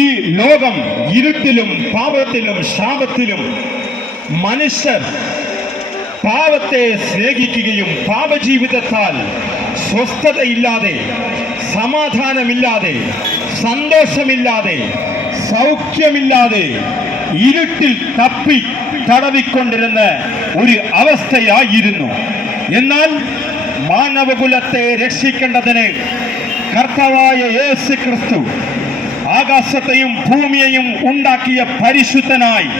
ഈ ലോകം ഇരുട്ടിലും പാപത്തിലും ശാപത്തിലും മനുഷ്യർ പാപത്തെ സ്നേഹിക്കുകയും പാപജീവിതത്താൽ സ്വസ്ഥതയില്ലാതെ, സമാധാനമില്ലാതെ, സന്തോഷമില്ലാതെ, സൗഖ്യമില്ലാതെ ഇരുട്ടിൽ തപ്പി തടവിക്കൊണ്ടിരുന്ന ഒരു അവസ്ഥയായിരുന്നു. എന്നാൽ മാനവകുലത്തെ രക്ഷിക്കേണ്ടതിന് കർത്താവായ യേശു ക്രിസ്തു ആകാശത്തെയും ഭൂമിയെയും ഉണ്ടാക്കിയ പരിശുദ്ധനായി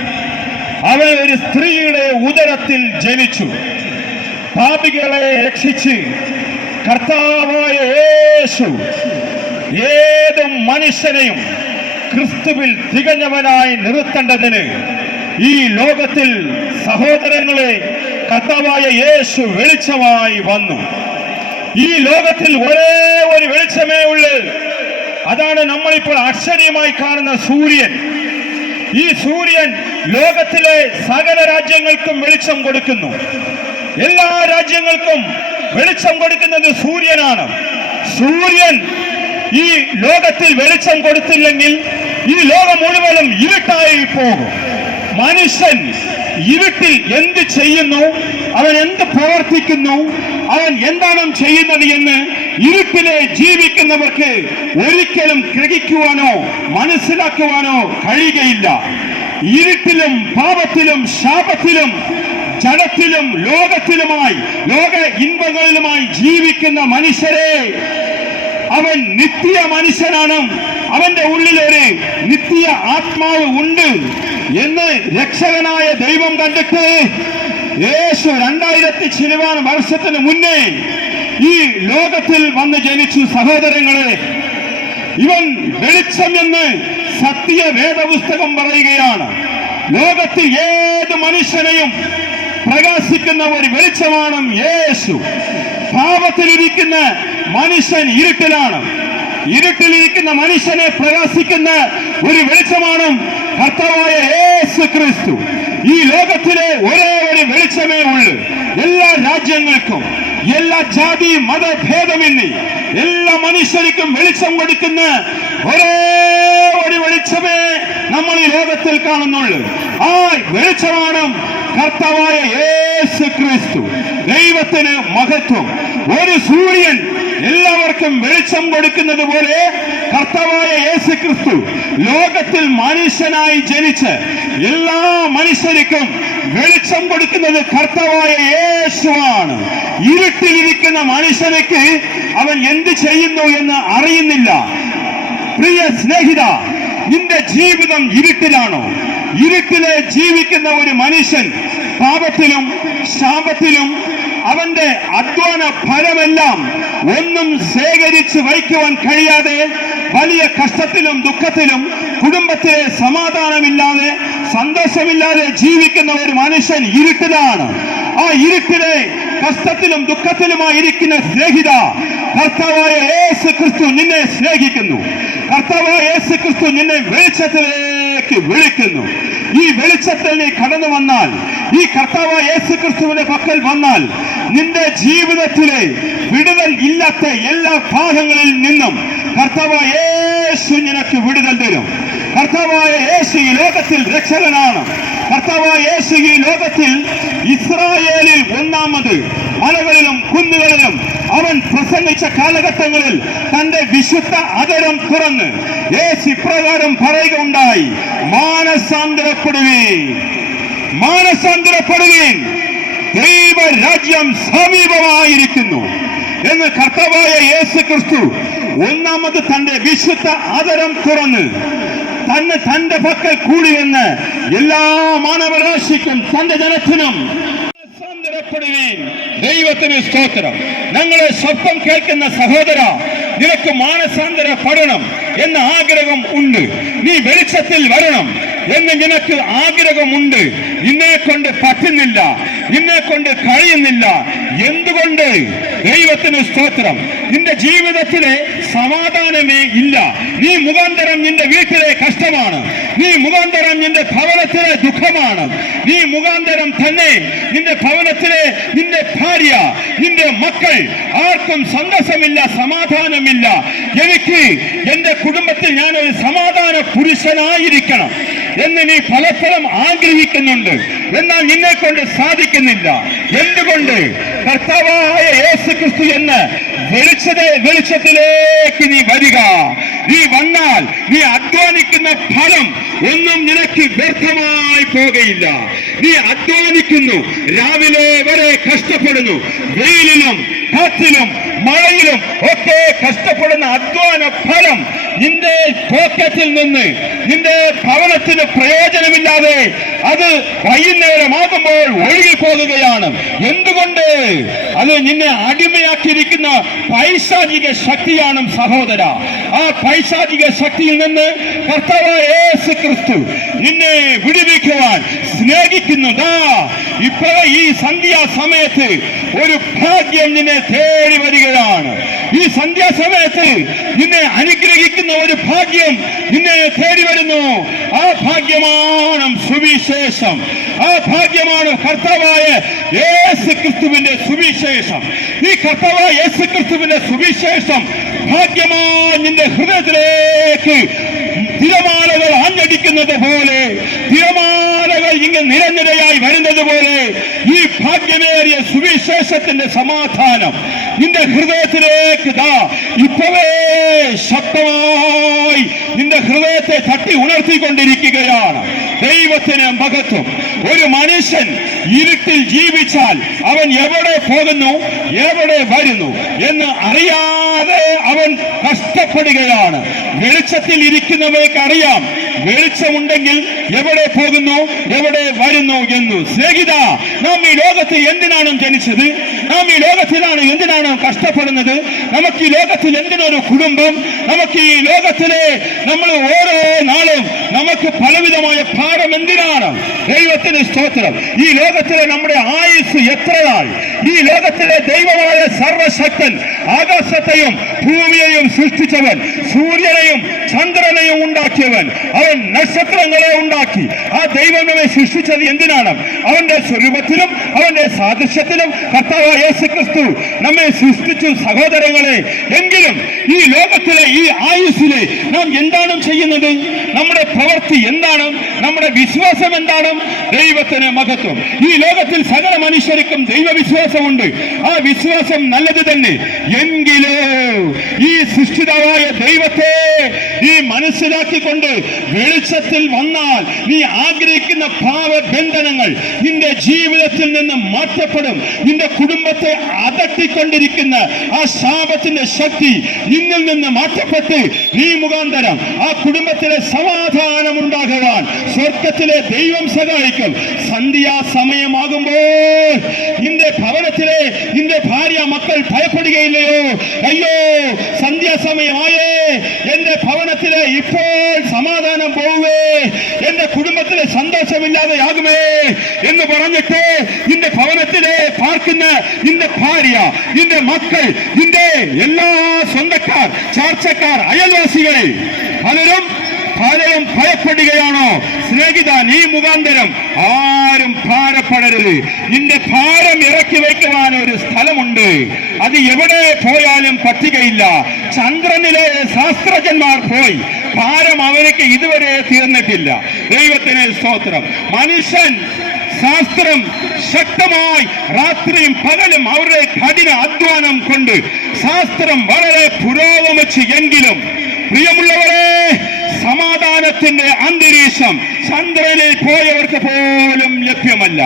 അവൻ ഒരു സ്ത്രീയുടെ ഉദരത്തിൽ ജനിച്ചു. പാപികളെ രക്ഷിച്ച് കർത്താവായ യേശു ഏത് മനുഷ്യനെയും ക്രിസ്തുവിൽ തികഞ്ഞവനായി നിർത്തേണ്ടതിന് ഈ ലോകത്തിൽ സഹോദരങ്ങളെ കർത്താവായ യേശു വെളിച്ചമായി വന്നു. ഈ ലോകത്തിൽ ഒരേ ഒരു വെളിച്ചമേ ഉള്ളൂ. അതാണ് നമ്മളിപ്പോൾ ആശ്ചര്യമായി കാണുന്ന സൂര്യൻ. ഈ സൂര്യൻ ലോകത്തിലെ സകല രാജ്യങ്ങൾക്കും വെളിച്ചം കൊടുക്കുന്നു. എല്ലാ രാജ്യങ്ങൾക്കും വെളിച്ചം കൊടുക്കുന്നത് സൂര്യനാണ്. സൂര്യൻ ഈ ലോകത്തിൽ വെളിച്ചം കൊടുത്തില്ലെങ്കിൽ ഈ ലോകം മുഴുവനും ഇരുട്ടായി പോകും. മനുഷ്യൻ ഇരുട്ടിൽ എന്ത് ചെയ്യുന്നു, അവൻ എന്ത് പ്രവർത്തിക്കുന്നു, അവൻ എന്താണ് ചെയ്യുന്നത് എന്ന് ഇരുട്ടിലെ ജീവിക്കുന്നവർക്ക് ഒരിക്കലും ഗ്രഹിക്കുവാനോ മനസ്സിലാക്കുവാനോ കഴിയുകയില്ല. ഇരുട്ടിലും പാപത്തിലും ശാപത്തിലും ജഡത്തിലും ലോകത്തിലുമായി, ലോക ഇൻപങ്ങളിലുമായി ജീവിക്കുന്ന മനുഷ്യരെ അവൻ നിത്യ മനുഷ്യനാണ്, അവന്റെ ഉള്ളിലൊരു നിത്യ ആത്മാവ് ഉണ്ട് എന്ന് രക്ഷകനായ ദൈവം കണ്ടിട്ട് യേശു 2000 ചിലവാൻ വർഷത്തിന് മുന്നേ ഈ ലോകത്തിൽ വന്ന് ജനിച്ചു. സഹോദരങ്ങളെ, ഇവൻ വെളിച്ചം എന്ന് സത്യ വേദപുസ്തകം പറയുകയാണ്. ലോകത്തിൽ ഏത് മനുഷ്യനെയും പ്രകാശിക്കുന്ന ഒരു വെളിച്ചമാണ് യേശു. പാപത്തിലിരിക്കുന്ന മനുഷ്യൻ ഇരുട്ടിലാണ്. ഇരുട്ടിലിരിക്കുന്ന മനുഷ്യനെ പ്രകാശിക്കുന്ന ഒരു വെളിച്ചമാണ് കർത്താവായ യേശു ക്രിസ്തു. ഈ ലോകത്തിലെ ഒരേ ഒരു വെളിച്ചമേ ഉള്ളൂ. എല്ലാ രാജ്യങ്ങൾക്കും, എല്ലാ ജാതി മതഭേദമില്ല, എല്ലാ മനുഷ്യർക്കും വെളിച്ചം കൊടുക്കുന്ന ഒരേ ഒരു വെളിച്ചമേ നമ്മൾ ഈ ലോകത്തിൽ കാണുന്നുള്ളൂ. ആ വെളിച്ചമാണ് കർത്താവായ യേശു ക്രിസ്തു. ദൈവത്തിന് മഹത്വം. ഒരു സൂര്യൻ എല്ലാവർക്കും വെളിച്ചം കൊടുക്കുന്നത് പോലെ കർത്താവായ യേശു ക്രിസ്തു ലോകത്തിൽ മനുഷ്യനായി ജനിച്ച് എല്ലാ മനുഷ്യർക്കും വെളിച്ചം കൊടുക്കുന്നത് കർത്താവായ യേശുവാണ്. ഇരുട്ടിലിരിക്കുന്ന മനുഷ്യനക്ക് അവൻ എന്ത് ചെയ്യുന്നു എന്ന് അറിയുന്നില്ല. പ്രിയ സ്നേഹിത, നിന്റെ ജീവിതം ഇരുട്ടിലാണോ? ഇരുട്ടിലെ ജീവിക്കുന്ന ഒരു മനുഷ്യൻ പാപത്തിലും ശാപത്തിലും അവന്റെ അധ്വാന ഫലമെല്ലാം ഒന്നും ശേഖരിച്ച് വയ്ക്കുവാൻ കഴിയാതെ വലിയ കഷ്ടത്തിലും ദുഃഖത്തിലും കുടുംബത്തിലെ സമാധാനമില്ലാതെ സന്തോഷമില്ലാതെ ജീവിക്കുന്ന ഒരു മനുഷ്യൻ ഇരുട്ടിലാണ്. ആ ഇരുട്ടിലെ കഷ്ടത്തിലും ദുഃഖത്തിലുമായിരിക്കുന്ന സ്നേഹിത, കർത്താവായ യേശു ക്രിസ്തു നിന്നെ സ്നേഹിക്കുന്നു. കർത്താവായ യേശു ക്രിസ്തു നിന്നെ വെളിച്ചത്തിലേക്ക് വിളിക്കുന്നു. ഈ വെളിച്ചത്തിൽ നീ കടന്നു വന്നാൽ, ഈ കർത്താവായ യേശു ക്രിസ്തുവിന്റെ പക്കൽ വന്നാൽ നിന്റെ ജീവിതത്തിലെ വിടുതൽ ഇല്ലാത്ത എല്ലാ ഭാഗങ്ങളിൽ നിന്നും കർത്താവായ യേശു നിനക്ക് വിടുതൽ തരും. കർത്താവായ യേശു ഈ ലോകത്തിൽ രക്ഷകനാണ്. കർത്താവായ യേശു ഈ ലോകത്തിൽ ഇസ്രായേലിൽ ഒന്നാമത് മലകളിലും കുന്നുകളിലും അവൻ പ്രസംഗിച്ച കാലഘട്ടങ്ങളിൽ തന്റെ വിശുദ്ധ അധരം തുറന്ന് യേശു ഇപ്രകാരം പറയുകയുണ്ടായി: മാനസാന്തരപ്പെടുവീൻ, മാനസാന്തരപ്പെടുവീൻ, ദൈവരാജ്യം സമീപമായിരിക്കുന്നു എന്ന് കർത്താവായ യേശു ക്രിസ്തു ഒന്നാമത് തന്റെ വിശുദ്ധ അധരം തുറന്ന് തന്റെ പക്കൽ കൂടി വന്ന് എല്ലാ മാനവരാശിക്കും തന്റെ ജനത്തിനും ദൈവത്തിന് സ്തോത്രം. ഞങ്ങളെ സ്വപ്നം കേൾക്കുന്ന സഹോദര, നിനക്ക് മാനസാന്തരപ്പെടണം എന്ന ആഗ്രഹം ഉണ്ട്. നീ വെളിച്ചത്തിൽ വരണം എന്ന് നിനക്ക് ആഗ്രഹമുണ്ട്. നിന്നെ കൊണ്ട് പറ്റുന്നില്ല, നിന്നെ കൊണ്ട് കഴിയുന്നില്ല. എന്തുകൊണ്ട്? ദൈവത്തിന് സ്തോത്രം. നിന്റെ ജീവിതത്തിലെ സമാധാനമേ ഇല്ല. നീ മുഖാന്തരം നിന്റെ വീട്ടിലെ കഷ്ടമാണ്, നീ മുഖാന്തരം നിന്റെ ഭവനത്തിലെ ദുഃഖമാണ്. നീ മുഖാന്തരം തന്നെ നിന്റെ ഭവനത്തിലെ നിന്റെ ഭാര്യ, നിന്റെ മക്കൾ ആർക്കും സന്തോഷമില്ല, സമാധാനമില്ല. എനിക്ക് എന്റെ കുടുംബത്തിൽ ഞാനൊരു സമാധാന പുരുഷനായിരിക്കണം എന്ന് നീ പലപ്പോഴും ആഗ്രഹിക്കുന്നുണ്ട്. എന്നാൽ നിന്നെ കൊണ്ട് സാധിക്കുന്നില്ല. എന്തുകൊണ്ട്? കർത്താവായ യേശുക്രിസ്തു എന്ന വെളിച്ചത്തിലേക്ക് നീ വരിക. നീ വന്നാൽ നീ അധ്വാനിക്കുന്ന ഫലം ഒന്നും നിനക്ക് വ്യർത്ഥമായി പോകുകയില്ല. നീ അധ്വാനിക്കുന്നു, രാവിലെ വരെ കഷ്ടപ്പെടുന്നു, വെയിലിലും കാറ്റിലും മഴയിലും ഒക്കെ കഷ്ടപ്പെടുന്ന അധ്വാന ഫലം നിന്റെ പോക്കറ്റിൽ നിന്ന് നിന്റെ ഭവനത്തിന് പ്രയോജനമില്ലാതെ അത് വൈകുന്നേരമാകുമ്പോൾ ഒഴുകി പോകുകയാണ്. എന്തുകൊണ്ട്? അത് നിന്നെ അടിമയാക്കിയിരിക്കുന്ന പൈശാചിക ശക്തിയാണ് സഹോദര. ആ പൈശാചിക ശക്തിയിൽ നിന്ന് കർത്താവായ യേശുക്രിസ്തു നിന്നെ വിടുവിക്കുവാൻ സ്നേഹിക്കുന്നതാ. ഇപ്പോൾ ഈ സന്ധ്യാസമയത്ത് ഒരു ഭാഗ്യം നിന്നെ തേടി വരികയാണ്. ഈ സന്ധ്യാസമയത്ത് നിന്നെ അനുഗ്രഹിക്കുന്ന ഒരു ഭാഗ്യം നിന്നെ തേടി വരുന്നു. ആ ഭാഗ്യമാണ് സുവിശേഷം. ആ ഭാഗ്യമാണ് കർത്താവായ യേശുക്രിസ്തുവിന്റെ സുവിശേഷം. ഈ കർത്താവായ യേശുക്രിസ്തുവിന്റെ സുവിശേഷം ഭാഗ്യമാണ് നിന്റെ ഹൃദയത്തിലേക്ക് തിരമാലകൾ ആഞ്ഞടിക്കുന്നത് പോലെ, തിരമാലകൾ ഇങ്ങനെ നിരനിരയായി വരുന്നത് പോലെ ഈ ഭാഗ്യമേറിയ സുവിശേഷത്തിന്റെ സമാധാനം നിന്റെ ഹൃദയത്തിലേക്ക് ഇപ്പോഴേ ശക്തമായി നിന്റെ ഹൃദയത്തെ തട്ടി ഉണർത്തിക്കൊണ്ടിരിക്കുകയാണ്. ദൈവത്തിന് മഹത്വം. ഒരു മനുഷ്യൻ ഇരുട്ടിൽ ജീവിച്ചാൽ അവൻ എവിടെ പോകുന്നു, എവിടെ വരുന്നു എന്ന് അറിയാതെ അവൻ കഷ്ടപ്പെടുകയാണ്. വെളിച്ചത്തിൽ ഇരിക്കുന്നവർക്ക് അറിയാം വെളിച്ചമുണ്ടെങ്കിൽ എവിടെ പോകുന്നു, എവിടെ വരുന്നു എന്ന്. സ്നേഹിത, നാം ഈ ലോകത്ത് എന്തിനാണ് ജനിച്ചത്? നാം ഈ ലോകത്തിലാണ് എന്തിനാണ് കഷ്ടപ്പെടുന്നത്? നമുക്ക് ഈ ലോകത്തിൽ എന്തിനൊരു കുടുംബം? നമുക്ക് ഈ ലോകത്തിലെ നമ്മൾ ഓരോ നാളും നമുക്ക് പലവിധമായ ഭാരം എന്തിനാണ്? ദൈവത്തിന് സ്തോത്രം. ഈ ലോകത്തിലെ നമ്മുടെ ആയുസ് എത്ര നാൾ? ഈ ലോകത്തിലെ ദൈവമായ സർവശക്തൻ ആകാശത്തെയും ഭൂമിയെയും സൃഷ്ടിച്ചവൻ, സൂര്യനെയും ചന്ദ്രനെയും ഉണ്ടാക്കിയവൻ, അവൻ നക്ഷത്രങ്ങളെ ഉണ്ടാക്കി. ആ ദൈവം നമ്മെ സൃഷ്ടിച്ചത് എന്തിനാണ്? അവന്റെ സ്വരൂപത്തിലും അവന്റെ സാദൃശ്യത്തിലും കർത്താവായ യേശുക്രിസ്തു നമ്മെ സൃഷ്ടിച്ചു സഹോദരങ്ങളെ. എങ്കിലും ഈ ലോകത്തിലെ ഈ ആയുസ്സിലെ നാം എന്താണ് ചെയ്യുന്നത്? നമ്മുടെ പ്രവൃത്തി എന്താണ്? നമ്മുടെ വിശ്വാസം എന്താണ്? ദൈവത്തിന് മഹത്വം. ഈ ലോകത്തിൽ സകല മനുഷ്യർക്കും ദൈവവിശ്വാസമുണ്ട്. ആ വിശ്വാസം നല്ലത് തന്നെ. എങ്കിലോ ഈ സൃഷ്ടിതാവായ ദൈവത്തെ നീ മനസ്സിലാക്കിക്കൊണ്ട് വെളിച്ചത്തിൽ വന്നാൽ നീ ആഗ്രഹിക്കുന്ന പാപബന്ധനങ്ങൾ നിന്റെ ജീവിതത്തിൽ നിന്ന് മാറ്റപ്പെടും. നിന്റെ കുടുംബത്തെ അകറ്റിക്കൊണ്ടിരിക്കുന്ന ആ ശാപത്തിന്റെ ശക്തി നിന്നിൽ നിന്ന് മാറ്റപ്പെട്ട് നീ മുഖാന്തരം ആ കുടുംബത്തിലെ സമാധാനം ഉണ്ടാകുവാൻ സ്വർഗത്തിലെ ദൈവം സഹായിക്കും. സന്ധ്യാസമയമാകുമ്പോൾ നിന്റെ ഭവനത്തിലെ നിന്റെ ഭാര്യ മക്കൾ ഭയപ്പെടുകയില്ലയോ? അയ്യോ, സന്ധ്യാസമയമായേ, എന്റെ ഭവനത്തിലെ ഇപ്പോൾ സമാധാനം പോവേ, എന്റെ കുടുംബത്തിലെ സന്തോഷമില്ലാതെയാകുമേ എന്ന് പറഞ്ഞിട്ട് നിന്റെ ഭവനത്തിലെ പാർക്കുന്ന നിന്റെ ഭാര്യ, നിന്റെ മക്കൾ, നിന്റെ എല്ലാ സ്വന്തക്കാർ, ചാർച്ചക്കാർ, അയൽവാസികളെ പലരും ഭയപ്പെടുകയാണോ? സ്നേഹിത, നീ മുഖാന്തരം ആരും ഭാരപ്പെടരുത്. നിന്റെ ഭാരം ഇറക്കി വയ്ക്കുവാൻ ഒരു സ്ഥലമുണ്ട്. അത് എവിടെ പോയാലും പറ്റുകയില്ല. ചന്ദ്രനിലെ ശാസ്ത്രജ്ഞന്മാർ പോയി, ഭാരം അവർക്ക് ഇതുവരെ തീർന്നിട്ടില്ല. ദൈവത്തിന് സ്തോത്രം. മനുഷ്യൻ ശാസ്ത്രം ശക്തമായി രാത്രിയും പകലും അവരുടെ കഠിന അധ്വാനം കൊണ്ട് ശാസ്ത്രം വളരെ പുരോഗമിച്ചു. എങ്കിലും പ്രിയമുള്ളവരെ, സമാധാനത്തിന്റെ അന്തരീക്ഷം ചന്ദ്രനിൽ പോയവർക്ക് പോലും ലഭ്യമല്ല.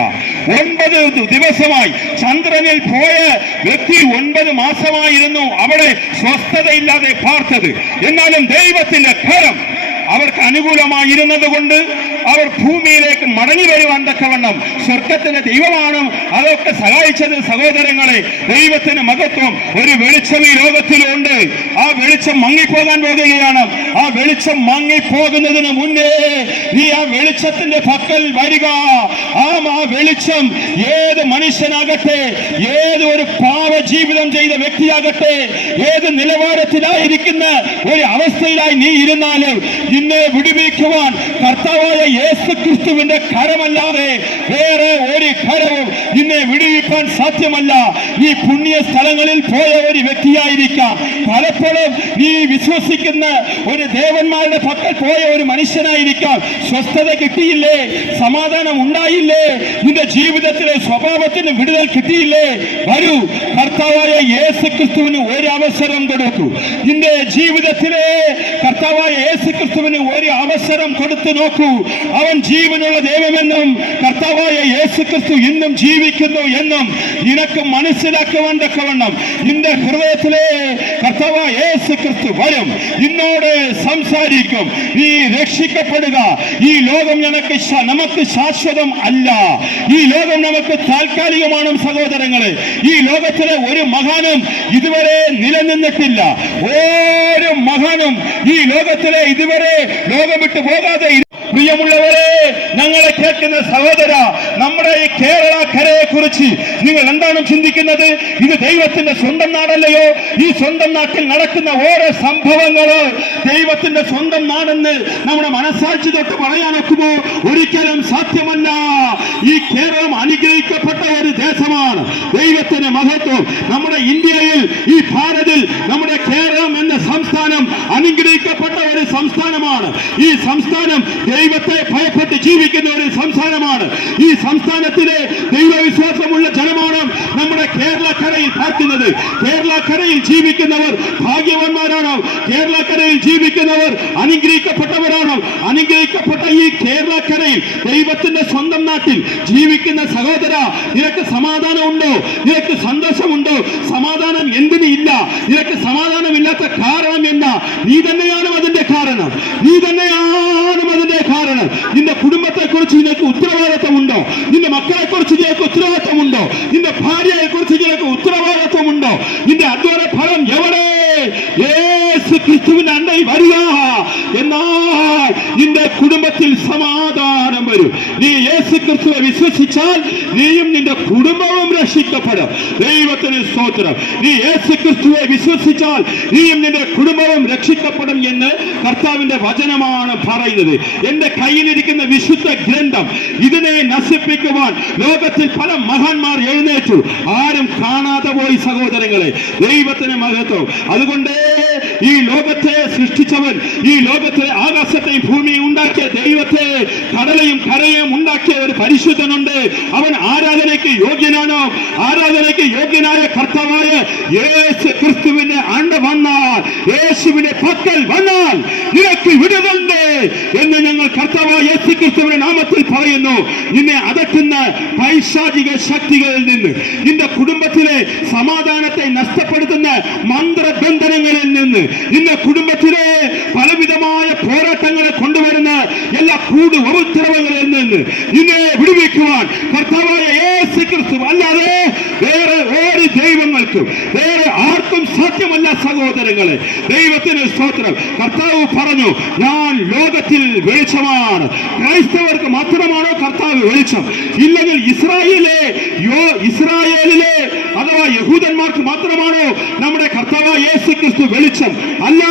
9 ദിവസമായി ചന്ദ്രനിൽ പോയ വ്യക്തി 9 മാസമായിരുന്നു അവിടെ സ്വസ്ഥതയില്ലാതെ പാർത്തത്. എന്നാലും ദൈവത്തിന്റെ കരം അവർക്ക് അനുകൂലമായിരുന്നത് കൊണ്ട് അവർ ഭൂമിയിലേക്ക് മടങ്ങി വരുവാൻ തക്കവണ്ണം സ്വർഗത്തിന്റെ ദൈവമാണ് അതൊക്കെ സഹായിച്ചത്. സഹോദരങ്ങളെ, ദൈവത്തിന് മഹത്വം. ഒരു വെളിച്ചം ഈ ലോകത്തിലുണ്ട്. ആ വെളിച്ചം മങ്ങിപ്പോകാൻ പോകുകയാണ്. ആ വെളിച്ചം മങ്ങിപ്പോകുന്നതിന് മുന്നേ നീ ആ വെളിച്ചത്തിന്റെ പക്കൽ വരിക. ആ വെളിച്ചം ഏത് മനുഷ്യനാകട്ടെ, ഏത് ഒരു പാവ ജീവിതം ചെയ്ത വ്യക്തിയാകട്ടെ, ഏത് നിലവാരത്തിലായിരിക്കുന്ന ഒരു അവസ്ഥയിലായി നീ ഇരുന്നാലും നിന്നെ വിടുവിക്കുവാൻ കർത്താവായ യേശു ക്രിസ്തുവിന്റെ കരമല്ലാതെ വേറെ ഒരു കരവും നിന്നെ വിടുവിക്കാൻ സാധ്യമല്ല. ഈ പുണ്യ സ്ഥലങ്ങളിൽ പോയ ഒരു വ്യക്തിയായിരിക്കാം, പലപ്പോഴും നീ വിശ്വസിക്കുന്ന ഒരു ദേവന്മാരുടെ പക്കൽ പോയ ഒരു മനുഷ്യനായിരിക്കാം. സ്വസ്ഥത കിട്ടിയില്ലേ? സമാധാനം ഉണ്ടായില്ലേ? നിന്റെ ജീവിതത്തിലെ സ്വഭാവത്തിന് വിടുതൽ കിട്ടിയില്ലേ? വരൂ, കർത്താവായ യേശു ക്രിസ്തുവിന് ഒരു അവസരം കൊടുക്കൂ. നിന്റെ ജീവിതത്തിലെ കർത്താവായ യേശു ക്രിസ്തുവിന് ഒരു അവസരം കൊടുത്തു നോക്കൂ. അവൻ ജീവനുള്ള ദൈവമെന്നും കർത്താവായ യേശു ക്രിസ്തു ഇന്നും ജീവിക്കുന്നു എന്നും നിനക്ക് മനസ്സിലാക്കുവാൻ തക്കവണ്ണം നിന്റെ ഹൃദയത്തിലെ കർത്താവായ യേശു ക്രിസ്തു വരും, നിന്നോട് സംസാരിക്കും. നീ രക്ഷിക്കപ്പെടുക. ഈ ലോകം നമുക്ക് ശാശ്വതം അല്ല. ഈ ലോകം നമുക്ക് താൽക്കാലികമാണ് സഹോദരങ്ങളെ. ഈ ലോകത്തിലെ ഒരു മഹാനും ഇതുവരെ നിലനിന്നിട്ടില്ല. ഒരു മഹാനും ഈ ലോകത്തിലെ ഇതുവരെ ലോകം വിട്ടു പോകാതെ. പ്രിയമുള്ളവരെ, ഞങ്ങളെ കേൾക്കുന്ന സഹോദര, നമ്മുടെ ഈ കേരള കരയെ കുറിച്ച് നിങ്ങൾ എന്താണ് ചിന്തിക്കുന്നത്? ഇത് ദൈവത്തിന്റെ സ്വന്തം നാടല്ലയോ? ഈ സ്വന്തം നാട്ടിൽ നടക്കുന്ന ഓരോ സംഭവങ്ങള് ദൈവത്തിന്റെ സ്വന്തം നാടെന്ന് നമ്മുടെ മനസാക്ഷി തൊട്ട് പറയാനൊക്കുമോ? ഒരിക്കലും സാധ്യമല്ല. ഈ കേരളം അനുഗ്രഹിക്കപ്പെട്ട ഒരു ദേശമാണ്. ദൈവത്തിന്റെ മഹത്വം. നമ്മുടെ ഇന്ത്യയിൽ, ഈ ഭാരതിൽ നമ്മുടെ കേരളം എന്ന സംസ്ഥാനം അനുഗ്രഹിക്കപ്പെട്ട ഒരു സംസ്ഥാനമാണ്. ഈ സംസ്ഥാനം ദൈവത്തെ ഭയപ്പെട്ട് ജീവിക്കുന്ന ഒരു സംസ്ഥാനമാണ്. ഈ സംസ്ഥാനത്തിലെ ദൈവവിശ്വാസമുള്ള ജനമാണ് നമ്മുടെ കേരളക്കരയിൽ പാർക്കുന്നത്. കേരളക്കരയിൽ ജീവിക്കുന്നവർ ഭാഗ്യവാന്മാരാണ്. കേരളക്കരയിൽ ജീവിക്കുന്നവർ അനുഗ്രഹിക്കപ്പെട്ടവരാണ്. അനുഗ്രഹിക്കപ്പെട്ട ഈ കേരളക്കരയിൽ ദൈവത്തിന്റെ സ്വന്തം നാട്ടിൽ ജീവിക്കുന്ന സഹോദര, നിനക്ക് സമാധാനമുണ്ടോ? നിനക്ക് സന്തോഷമുണ്ടോ? സമാധാനം എന്തിന് ഇല്ല? നിനക്ക് സമാധാനമില്ലാത്ത കാരണം എന്താ? നീ തന്നെയാണ് അതിന്റെ കാരണം. നീ തന്നെയാണ് അതിന്റെ കാരണം. നിന്റെ കുടുംബത്തെ കുറിച്ച് നിനക്ക് ഉത്തരവാദിത്വമുണ്ടോ? നിന്റെ മക്കളെ കുറിച്ച് നിനക്ക് ഉത്തരവാദിത്വമുണ്ടോ? നിന്റെ ഭാര്യയെ കുറിച്ച് നിനക്ക് ഉത്തരവാദിത്വമുണ്ടോ? നിന്റെ അധ്വാന ഫലം എവിടെ? യേശു ക്രിസ്തുവിന്റെ അണ്ടയിൽ വരിക, എന്നാൽ നിന്റെ കുടുംബത്തിൽ സമാധാനം വരും. നീ യേശു ക്രിസ്തുവെ വിശ്വസിച്ചാൽ നീയും നിന്റെ കുടുംബവും രക്ഷിക്കപ്പെടും. ദൈവത്തിന് സ്തോത്രം. നീ യേശു ക്രിസ്തുവെ വിശ്വസിച്ചാൽ നീയും നിന്റെ കുടുംബവും രക്ഷിക്കപ്പെടും എന്ന് കർത്താവിന്റെ വചനമാണ് പറയുന്നത്. എന്റെ കയ്യിലിരിക്കുന്ന വിശുദ്ധ ഗ്രന്ഥം, ഇതിനെ നശിപ്പിക്കുവാൻ ലോകത്തിൽ പല മഹാന്മാർ എഴുന്നേറ്റു. ആരും കാണാതെ പോയി സഹോദരങ്ങളെ. ദൈവത്തിന് മഹത്വം. അതുകൊണ്ട് ഈ ലോകത്തെ സൃഷ്ടിച്ചവൻ, ഈ ലോകത്തെ ആകാശത്തെയും ഭൂമിയും ഉണ്ടാക്കിയ ദൈവത്തെ, കടലയും കരയും ഉണ്ടാക്കിയ ഒരു പരിശുദ്ധനുണ്ട്. അവൻ ആരാധനയ്ക്ക് യോഗ്യനാണോ? ആരാധനയ്ക്ക് യോഗ്യനായ കർത്താവായ യേശു ക്രിസ്തുവിന്റെ അണ്ട വന്നാൽ, യേശുവിന്റെ പക്കൽ വന്നാൽ നിനക്ക് വിടുതലുണ്ട് എന്ന് ഞങ്ങൾ കർത്താവായ യേശു ക്രിസ്തുവിന്റെ നാമത്തിൽ പറയുന്നു. നിന്നെ അടക്കുന്ന പൈശാചിക ശക്തികളിൽ നിന്ന്, നിന്റെ കുടുംബത്തിലെ സമാധാനത്തെ നഷ്ടപ്പെടുത്തുന്ന മന്ത്രബന്ധനങ്ങളിൽ നിന്ന്, നിന്റെ കുടുംബത്തിലെ പലവിധമായ പോരാട്ടങ്ങളെ കൊണ്ടുവരുന്ന എല്ലാ ഉപദ്രവങ്ങളിൽ നിന്ന് നിന്നെ വിടുവിക്കുവാൻ കർത്താവായ യേശു ക്രിസ്തു അല്ലാതെ വേറെ ഒരു ദൈവങ്ങൾക്കും വേറെ ആർക്കും സാധ്യമല്ല സഹോദരങ്ങളെ. ദൈവത്തിന് സ്തോത്രം. കർത്താവ് പറഞ്ഞു, ഞാൻ ലോകത്തിൽ വെളിച്ചമാണ്. ക്രൈസ്തവർക്ക് മാത്രമാണോ കർത്താവ് വെളിച്ചം? ഇല്ലെങ്കിൽ ഇസ്രായേലിലെ അഥവാ യഹൂദന്മാർക്ക് മാത്രമാണോ നമ്മുടെ കർത്താവായ യേശു ക്രിസ്തു വെളിച്ചം? അല്ല,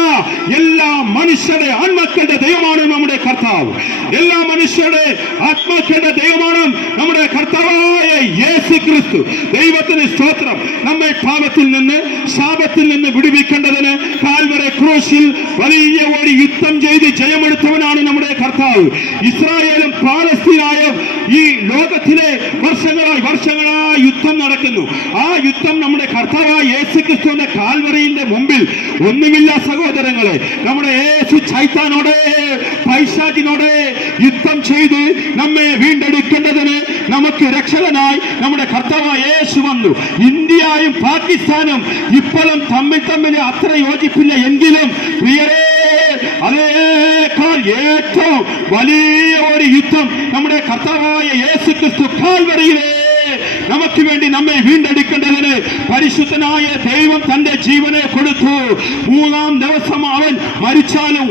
എല്ലാ മനുഷ്യരുടെ ആത്മാക്കളുടെ ദൈവമാണ് നമ്മുടെ കർത്താവ്. എല്ലാ മനുഷ്യരുടെ ആത്മാക്കളുടെ ദൈവമാണ് നമ്മുടെ കർത്താവായ യേശു ക്രിസ്തു. ദൈവത്തിന് സ്തോത്രം. നമ്മെ പാപത്തിൽ നിന്ന്, ശാപത്തിൽ നിന്ന് വിടുവിക്കേണ്ടതിന് കാൽവരി ക്രൂശിൽ വലിയ ഒരു യുദ്ധം ചെയ്ത് ജയമെടുത്തവനാണ് നമ്മുടെ കർത്താവ്. ഇസ്രായേലും പാലസ്തീനായും ഈ ലോകത്തിലെ വർഷങ്ങളായി യുദ്ധം നടക്കുന്നു. ആ യുദ്ധം നമ്മുടെ കർത്താവായ യേശു ക്രിസ്തുവിന്റെ കാൽവരിയുടെ മുമ്പിൽ ഒന്നുമില്ല സഹോദരങ്ങളെ. നമ്മുടെ യേശു ചൈത്താനോട്, പൈശാചിനോട് യുദ്ധം ചെയ്ത് നമ്മെ വീണ്ടെടുക്കേണ്ടതിന് നമുക്ക് രക്ഷകനായി നമ്മുടെ കർത്താവായ യേശു വന്നു. ഇന്ത്യയും പാകിസ്ഥാനും ഇപ്പോഴും തമ്മിൽ അത്ര യോജിപ്പില്ല എങ്കിലും പ്രിയരേ, അതേക്കാൾ ഏറ്റവും വലിയ ഒരു യുദ്ധം നമ്മുടെ കർത്താവായ യേശു ക്രിസ്തു കാൽവരിയിലെ നമുക്ക് വേണ്ടി നമ്മെ വീണ്ടെടുക്കേണ്ടതിന് പരിശുദ്ധനായ ദൈവം തന്റെ ജീവനെ കൊടുത്തു. 3-ാം ദിവസം അവൻ മരിച്ചാലും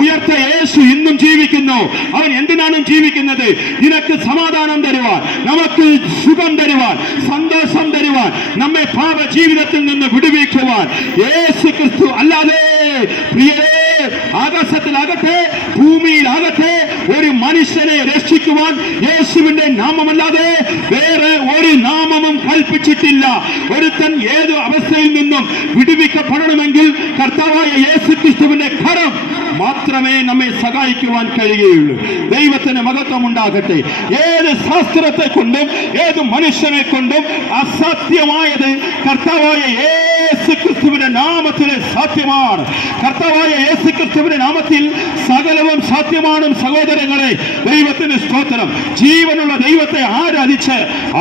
ഉയർത്ത യേശു ഇന്നും ജീവിക്കുന്നു. അവൻ എന്തിനാണ് ജീവിക്കുന്നത്? നിനക്ക് സമാധാനം തരുവാൻ, നമുക്ക് സുഖം തരുവാൻ, സന്തോഷം തരുവാൻ, നമ്മെ പാപ ജീവിതത്തിൽ നിന്ന് വിടുവിക്കുവാൻ. യേശു ക്രിസ്തു അല്ലാതെ പ്രിയരേ ആകാശത്തിലാകട്ടെ ഭൂമിയിലാകട്ടെ ഒരു മനുഷ്യനെ രക്ഷിക്കുവാൻ യേശുവിന്റെ നാമമല്ലാതെ വേറെ ഒരു നാമവും കൽപ്പിച്ചിട്ടില്ല. ഒരുത്തൻ ഏത് അവസ്ഥയിൽ നിന്നും വിടുവിക്കപ്പെടണമെങ്കിൽ കർത്താവായ യേശുക്രിസ്തുവിന്റെ കരം മാത്രമേ നമ്മെ സഹായിക്കുവാൻ കഴിയുകയുള്ളൂ. ദൈവത്തിന് മഹത്വം ഉണ്ടാകട്ടെ. ഏത് ശാസ്ത്രത്തെ കൊണ്ടും ഏത് മനുഷ്യനെ കൊണ്ടും അസാധ്യമായത് കർത്താവായ യേശുക്രിസ്തുവിന്റെ നാമത്തിലെ സാധ്യമാണ്. കർത്താവായ യേശുക്രിസ്തുവിന്റെ നാമത്തിൽ സകലവും സാധ്യമാണ്. സഹോദരങ്ങളെ, ദൈവത്തിന് സ്തോത്രം. ജീവനുള്ള ദൈവത്തെ ആരാധിച്ച്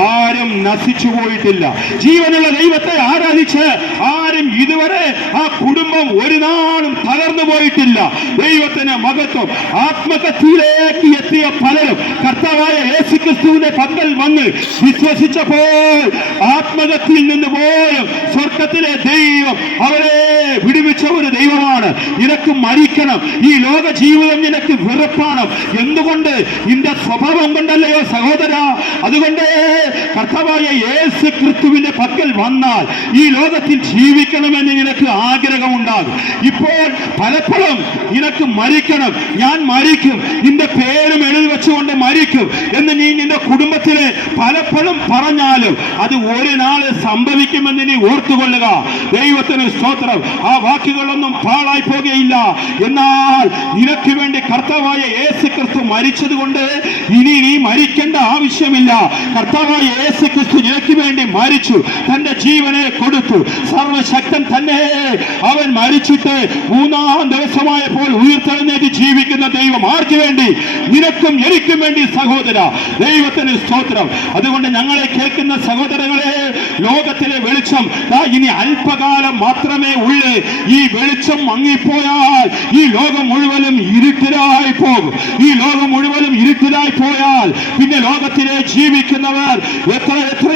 ആരും നശിച്ചു പോയിട്ടില്ല. ജീവനുള്ള ദൈവത്തെ ആരാധിച്ച് ആരും ഇതുവരെ ആ കുടുംബം ഒരു നാളും തകർന്നു പോയിട്ടില്ല. ദൈവത്തിന് മഹത്വം. ആത്മഹത്യയിലേക്ക് എത്തിയ പലരും കർത്താവായ യേശുക്രിസ്തുവിന്റെ പക്കൽ വന്ന് വിശ്വസിച്ചപ്പോൾ ആത്മഹത്യയിൽ നിന്ന് പോലും സ്വർഗത്തിലെ ദൈവം അവരെ വിടുവിച്ച ഒരു ദൈവമാണ്. നിനക്ക് മരിക്കണം, ഈ ലോക ജീവിതം നിനക്ക് വെറുപ്പാണ്. എന്തുകൊണ്ട്? നിന്റെ സ്വഭാവം കൊണ്ടല്ലയോ സഹോദര. അതുകൊണ്ട് കർത്താവായ യേശുക്രിസ്തുവിന്റെ പക്കൽ വന്നാൽ ഈ ലോകത്തിൽ ജീവിക്കണമെന്ന് നിനക്ക് ആഗ്രഹമുണ്ടാകും. ഇപ്പോൾ പലപ്പോഴും നിനക്ക് മരിക്കണം, ഞാൻ മരിക്കും, നിന്റെ പേരും എഴുതി വെച്ചുകൊണ്ട് മരിക്കും എന്ന് നീ നിന്റെ കുടുംബത്തിലെ പലപ്പോഴും പറഞ്ഞാലും അത് ഒരു നാള് സംഭവിക്കുമെന്ന് നീ ഓർത്തുകൊള്ളുക. ദൈവത്തിന് സ്തോത്രം. ആ വാക്കുകളൊന്നും പാഴായി പോകുകയില്ല. എന്നാൽ നിനക്ക് വേണ്ടി കർത്താവായ യേശുക്രിസ്തു മരിച്ചത് കൊണ്ട് ഇനി നീ മരിക്കേണ്ട ആവശ്യമില്ല. കർത്താവായ യേശുക്രിസ്തു നിനക്ക് വേണ്ടി മരിച്ചു, തന്റെ ജീവനെ കൊടുത്തു. സർവശക്തൻ തന്നെ അവൻ മരിച്ചിട്ട് മൂന്നാം ദിവസമായപ്പോൾ ഉയർത്തെഴുന്നേറ്റ് ജീവിക്കുന്ന ദൈവം. ആർക്ക് വേണ്ടി? നിനക്കും എനിക്കും വേണ്ടി സഹോദര. ദൈവത്തിന് സ്തോത്രം. അതുകൊണ്ട് ഞങ്ങളെ കേൾക്കുന്ന സഹോദരങ്ങളെ, ലോകത്തിലെ വെളിച്ചം ഇനി അല്പകാലം മാത്രമേ ഉള്ളൂ. ഈ വെളിച്ചം മങ്ങിപ്പോയാൽ ഈ ലോകം മുഴുവനും ഇരുട്ടിലായി പോകും. ഈ ലോകം മുഴുവനും ഇരുട്ടിലായി പോയാൽ പിന്നെ ലോകത്തിലെ ജീവിക്കുന്നവർ എത്രയോ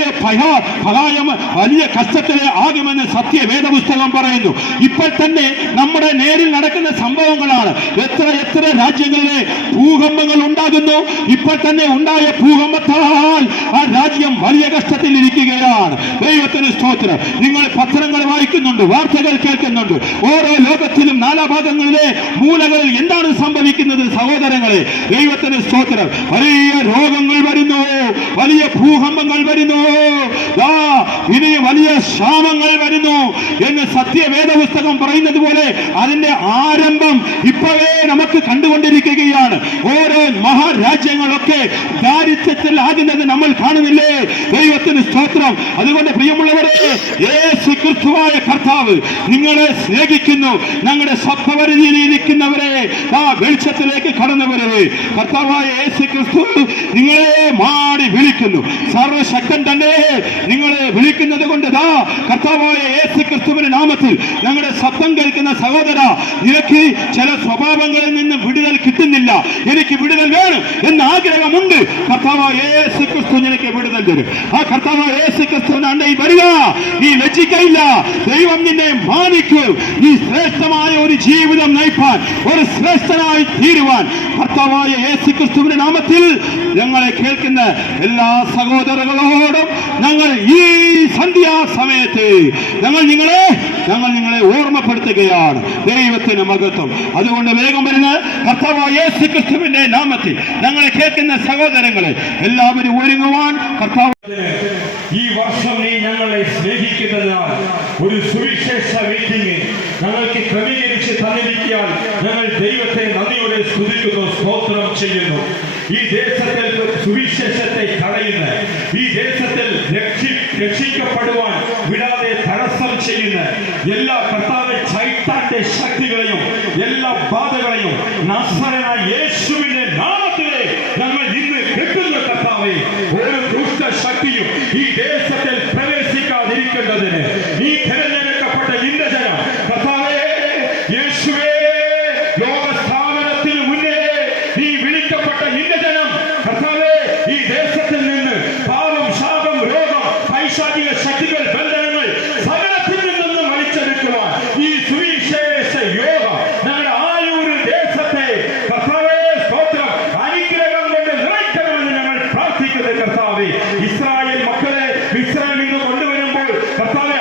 വലിയ കഷ്ടത്തിലെ ആകുമെന്ന് സത്യവേദ പുസ്തകം പറയുന്നു. ഇപ്പോൾ തന്നെ നമ്മുടെ നേരിൽ നടക്കുന്ന സംഭവങ്ങളാണ്. എത്ര രാജ്യങ്ങളിലെ ഭൂകമ്പങ്ങൾ ഉണ്ടാകുന്നു. ഇപ്പോൾ തന്നെ ഉണ്ടായ ഭൂകമ്പത്താൽ ആ രാജ്യം വലിയ കഷ്ടത്തിൽ ഇരിക്കുകയാണ്. ദൈവത്തിന് സ്തോത്രം. നിങ്ങൾ പത്രങ്ങൾ വായിക്കുന്നുണ്ട്, വാർത്തകൾ കേൾക്കുന്നുണ്ട്. ഓരോ ലോകത്തിലും നാനാഭാഗങ്ങളിലെ മൂലകളിൽ എന്താണ് സംഭവിക്കുന്നത് സഹോദരങ്ങളെ? ദൈവത്തിന് സ്തോത്രം. വലിയ രോഗങ്ങൾ വരുന്നു, വലിയ ഭൂകമ്പങ്ങൾ വരുന്നു, ഇനി വലിയ ക്ഷാമങ്ങൾ വരുന്നു എന്ന് സത്യവേദ പുസ്തകം പറയുന്നത് പോലെ അതിന്റെ ആരംഭം ഇപ്പോഴേ നമുക്ക് കണ്ടുകൊണ്ടിരിക്കുകയാണ്. ഓരോ മഹാരാജ്യങ്ങളൊക്കെ ദാരിദ്ര്യത്തിൽ ആകുന്നത് നമ്മൾ കാണുന്നില്ലേ? ദൈവത്തിന് സ്തോത്രം. അതുകൊണ്ട് പ്രിയമുള്ളവരെ, യേശുക്രിസ്തുവായ കർത്താവ് നിങ്ങളെ സ്നേഹിക്കുന്നു. ഞങ്ങളുടെ സ്വപ്നപരിധിയിൽ ഇരിക്കുന്നവരെ ആ വെളിച്ചത്തിലേക്ക് കടന്നു വരവേ കർത്താവായ യേശുക്രിസ്തു നിങ്ങളെ മാടി വിളിക്കുന്നു. സർവശക്തൻ തന്നെ നിങ്ങളെ വിളിക്കുന്നത് കൊണ്ട് കർത്താവായ യേശുക്രിസ്തുവിന്റെ നാമത്തിൽ ഞങ്ങളുടെ ശബ്ദം കേൾക്കുന്ന സഹോദര, നിനക്ക് ചില സ്വഭാവങ്ങളിൽ നിന്ന് വിടുതൽ കിട്ടുന്നില്ല, എനിക്ക് വിടുതൽ വേണം എന്ന ആഗ്രഹമുണ്ട്. കർത്താവായ യേശുക്രിസ്തു നിനക്ക് വിടുതൽ തരും. ആ കർത്താവായ യേശുക്രിസ്തുവിന്റെ അണ്ടയിൽ വരിക. നീ ലജ്ജിക്കയില്ല, ദൈവം നിന്നെ മാനിക്കും. നീ ശ്രേഷ്ഠമായ ഒരു ജീവിതം നയിപ്പാൻ, ഒരു ശ്രേഷ്ഠനായി തീരുവാൻ കർത്താവായ യേശുക്രിസ്തുവിന്റെ നാമത്തിൽ ഞങ്ങളെ കേൾക്കുന്ന എല്ലാ സഹോദരങ്ങളോടും ഞങ്ങൾ ഈ സന്ധ്യാസമയത്ത് ഞങ്ങൾ നിങ്ങളെ ഓർമ്മപ്പെടുത്തുകയാണ്. ദൈവത്തിന് മഹത്വം. അതുകൊണ്ട് വേഗം വരുന്ന കർത്താവായ യേശുക്രിസ്തുവിന്റെ നാമത്തിൽ ഞങ്ങളെ കേൾക്കുന്ന സഹോദരങ്ങളെ എല്ലാവരും ഒരുങ്ങുവാൻ കർത്താവ് ഈ വർഷം നീ ഞങ്ങളെ സ്നേഹിക്കുന്നതിനാൽ ഒരു സുവിശേഷ മീറ്റിംഗ് ഞങ്ങൾക്ക് ക്രമീകരിച്ച് തന്നിരിക്കാൻ ഞങ്ങൾ ദൈവത്തെ നന്ദിയോടെ സ്തുതിക്കുന്നു, സ്തോത്രം ചെയ്യുന്നു. ഈ ദേശത്തിൽ സുവിശേഷത്തെ തടയുന്ന, ഈ ദേശത്തിൽ രക്ഷിക്കപ്പെടുവാൻ വിടാതെ തടസ്സം ചെയ്യുന്ന എല്ലാ കർത്താവ് ചൈത്താന്റെ ശക്തികളെയും എല്ലാ ബാധകളെയും നസ്സറനായ യേശുവിന്റെ നാമത്തിലെ ഞങ്ങൾ ഇന്ന് കെട്ടുന്ന കർത്താവേ, ഒരു ദുഷ്ട ശക്തിയും ഈ ദേശത്തിൽ പ്രവേശിക്കാതിരിക്കേണ്ടതിന് ഈ തിരഞ്ഞെടുക്കപ്പെട്ട ഇന്ദ്രജനം കർത്താവേ യേശുവേ, ലോകസ്ഥാപനത്തിന് മുന്നേ നീ വിളിക്കപ്പെട്ട ഇന്ദ്രജനം കർത്താവേ, ഈ ദേശത്തിൽ നിന്ന് പാപം, ശാപം, രോഗം, പൈശാചിക ശക്തികൾ, ബന്ധനങ്ങൾ സകലത്തിൽ നിന്നും വലിച്ചെടുക്കുവാൻ ഈ സുവിശേഷ യോഗ ഞങ്ങളുടെ ആയൂർ ദേശത്തെ കർത്താവേ സ്തോത്രം അനുഗ്രഹം കൊണ്ട് നിറയ്ക്കണമെന്ന് ഞങ്ങൾ പ്രാർത്ഥിക്കുന്നത്. കർത്താവേ, ഇസ്രായേൽ മക്കളെ ഇസ്രായേലിൽ നിന്ന് കൊണ്ടുവരുമ്പോൾ കർത്താവേ